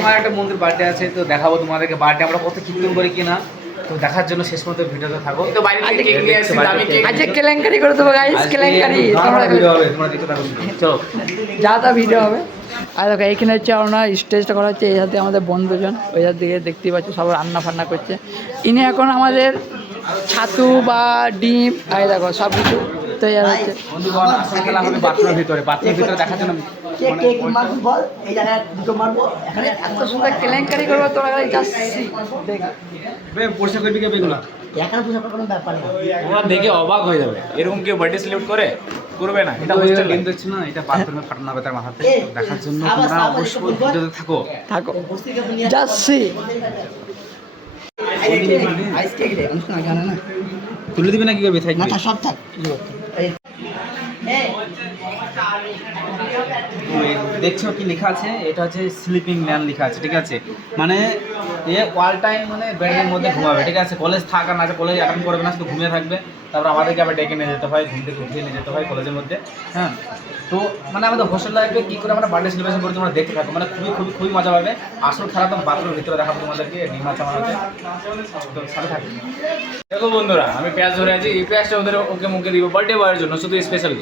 আমার একটা বন্ধুর বার্থডে আছে তো দেখাবো তোমাদেরকে বার্থডে আমরা কত কীর্তন করি কিনা। তো দেখার জন্য শেষ পর্যন্ত ভিডিওতে থাকো। তো বাইরে থেকে কেক নিয়ে আসছি দামি কেক। আজকে কেলেঙ্কারি করে দেবো গাইস কেলেঙ্কারি। তোমরা ভিডিও হবে তোমরা দেখতে থাকো। চলো যা তা ভিডিও হবে। আর দেখো এইখানে হচ্ছে ওনার স্টেজটা করা হচ্ছে এই হাতে আমাদের বন্ধুজন ওই হাত দিকে দেখতেই পাচ্ছ সব রান্না ফান্না করছে। ইনি এখন আমাদের ছাতু বা ডিম আর দেখো সব কিছু তৈরি হচ্ছে। বন্ধুগণ দেখার জন্য মানে এত সুন্দর কেলেঙ্কারি করব তোরা যাচ্ছি পরিষ্কার করবি কে বেগুলা। তোমরা দেখে অবাক হয়ে যাবে। এরকম কেউ বার্থডে করে করবে না। এটা এটা হোস্টেল ডিম দেখছ না? এটা বাথরুমে ফাটানো হবে তার মাথাতে। দেখার জন্য তোমরা অবশ্যই ভিডিওতে থাকো। থাকো। যাচ্ছি। তুলে দিবে না কি করবে? থাকবে ওই দেখছ কি লেখা আছে? এটা হচ্ছে স্লিপিং ম্যান লেখা আছে, ঠিক আছে? মানে এ অল টাইম মানে বেডের মধ্যে ঘুমাবে, ঠিক আছে? কলেজ থাক না কলেজ অ্যাটেন্ড করবে না, শুধু ঘুমিয়ে থাকবে। তারপর আমাদেরকে আবার ডেকে নিয়ে যেতে হয়, ঘুম থেকে উঠিয়ে নিয়ে যেতে হয় কলেজের মধ্যে হ্যাঁ? তো মানে আমাদের হোস্টেল লাইফে কী করে আমরা বার্থডে সেলিব্রেশন করি তোমরা দেখতে থাকো। মানে খুবই খুবই খুবই মজা পাবে। আসল খেলা তো বাথরুমের ভিতরে দেখাবো তোমাদেরকে আমার হাতে তো সাথে থাকবে দেখো বন্ধুরা, আমি পেঁয়াজ ধরে আছি, এই পেঁয়াজটা ওদের ওকে মুখে দিব বার্থডে বয়ের জন্য, শুধু স্পেশাল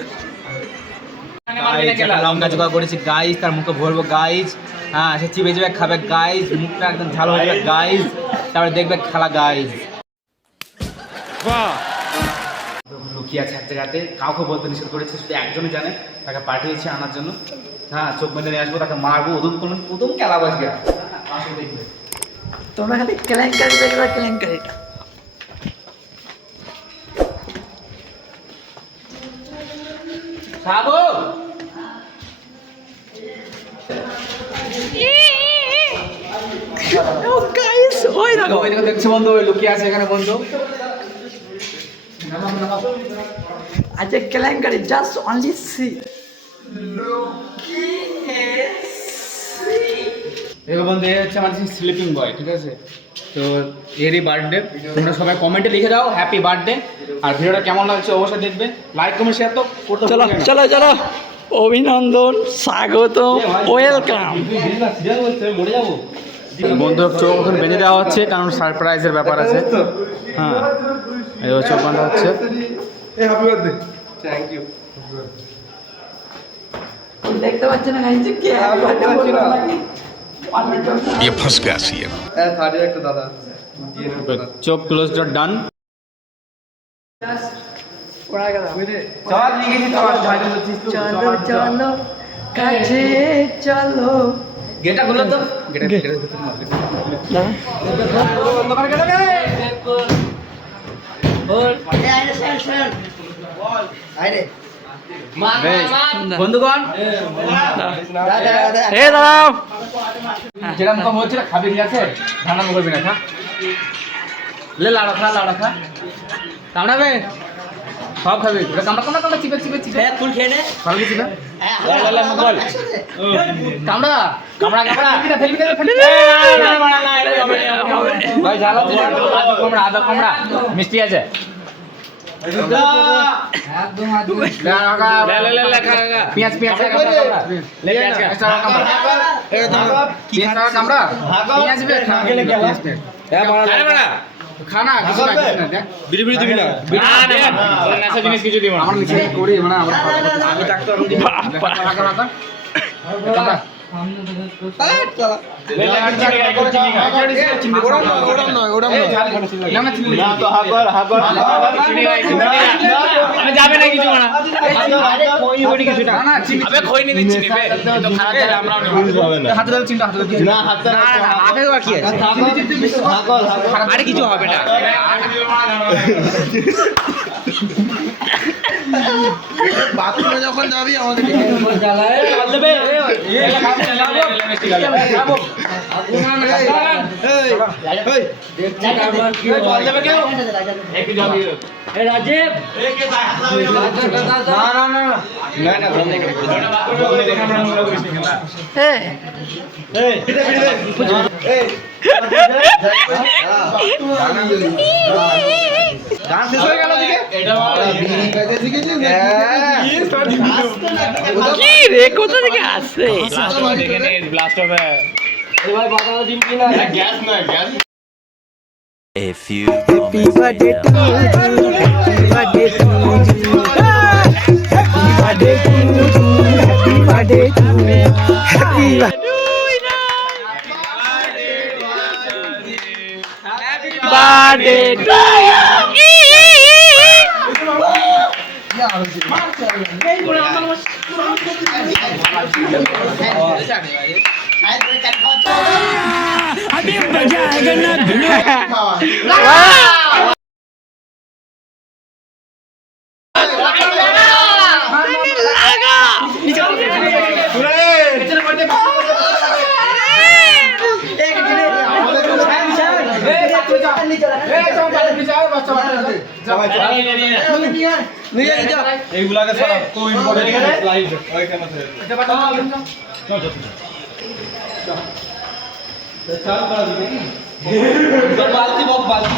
লঙ্কা জোগাড় করেছি গাইজ তার মুখে ভরবো গাইজ হ্যাঁ সে চিবে চিবে খাবে গাইজ মুখটা একদম ঝাল হয়ে যাবে গাইজ তারপরে দেখবে খেলা গাইজ লুকিয়ে আছে এক জায়গাতে কাউকে বলতে নিষেধ করেছে শুধু একজনই জানে তাকে পাঠিয়েছে আনার জন্য। হ্যাঁ চোখ বেঁধে নিয়ে আসব তাকে মারবো উদুম করুন উদুম খেলা বাজবে আসো দেখবে। তোমরা খালি কেলেঙ্কারি দেখবে কেলেঙ্কারিটা। খাব ওই দেখো ওই দেখো দেখছ বন্ধু ওই লুকিয়ে আছে এখানে বন্ধু। আজকে কেলেঙ্কারি জাস্ট অনলি সি দেখো বন্ধু এই হচ্ছে আমাদের স্লিপিং বয় ঠিক আছে? তো এরই বার্থডে তোমরা সবাই কমেন্টে লিখে দাও হ্যাপি বার্থডে আর ভিডিওটা কেমন লাগছে অবশ্যই দেখবে। লাইক কমেন্ট শেয়ার তো করতে চলো চলো চলো। অভিনন্দন স্বাগত ওয়েলকাম মরে যাব। বন্ধুর চোখ ওখানে বেঁধে দেওয়া হচ্ছে কারণ সারপ্রাইজের ব্যাপার আছে। হ্যাঁ এই চোখ হচ্ছে। দেখতে চোখ ক্লোজ ডট ডান চলো গেটা খুলো তো। গেটা বন্ধুগণ। এ দাঁড়াও। যেরকম কম হচ্ছে খাবি ঠিক আছে? মুখ করবি না খা। লে লাড়ো খা লাড়ো খা। কামড়াবে সব খাবি কামড়া কামড়া কামড়া চিপে চিপে চিপে ফুল খেয়ে নে সবই চিপে বল কামড়া কামড়া কামড়া ফেলবি না ফেলবি না ভাই ঝালা তো আধা কামড়া আধা কামড়া মিষ্টি আছে লে লে লে লে খা খা পেঁয়াজ পেঁয়াজ কামড়া পেঁয়াজ খানা কিছু না কিছু না দেখ বিড়ি বিড়ি দিবি না না না নেশা জিনিস কিছু দিব না আমার নিচে করি মানে আমি ডাক্তার আরে কিছু হবে না বাথরুমে যখন যাবি আমাদের এ গান শেষ হয়ে গেল কি রে কোথা থেকে আসছে? ব্লাস্ট হবে দেখে নে ব্লাস্ট হবে গ্যাস। নয় গ্যাস A few moments এইগুলাকে সব খুব ইম্পর্টেন্ট লাইভ काम करा दिखे जब बाल्टी बहुत बाल्टी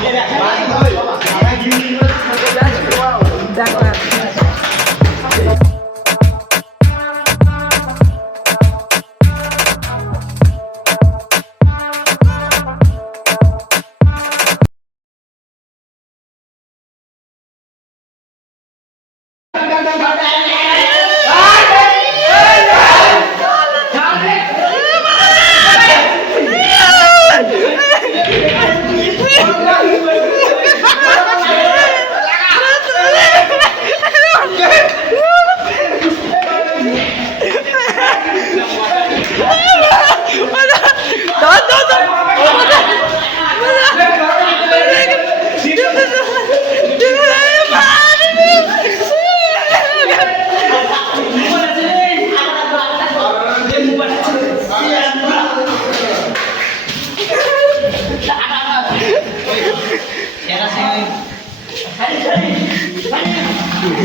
বালতি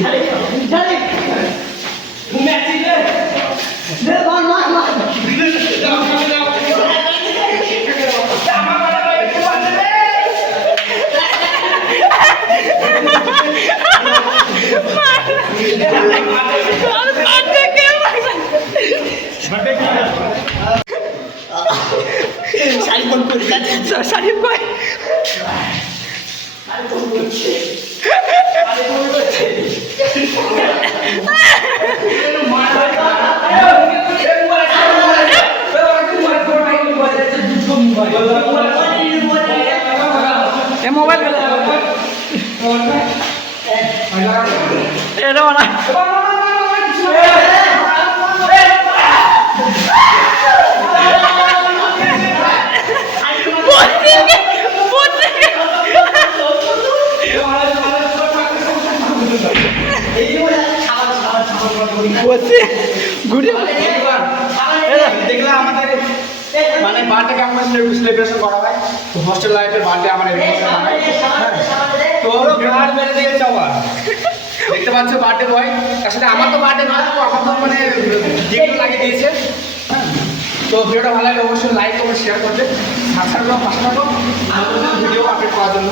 বক বালতি এ એ મોબાઈલ એ રવાના মানে বার্থডে সেলিব্রেশন করা হয়। তো হোস্টেল লাইফের বার্থডে আমার। তো গান বেড়ে দিয়ে যাওয়া দেখতে পাচ্ছ বার্থডে বয় সাথে আমার তো বার্থডে নয়, তো আমার তো মানে গিফট লাগিয়ে দিয়েছে। হ্যাঁ। তো ভিডিওটা ভালো লাগে অবশ্যই লাইক করবে শেয়ার করবে সাবস্ক্রাইব করো পাশে থাকো ভিডিও আপডেট করার জন্য।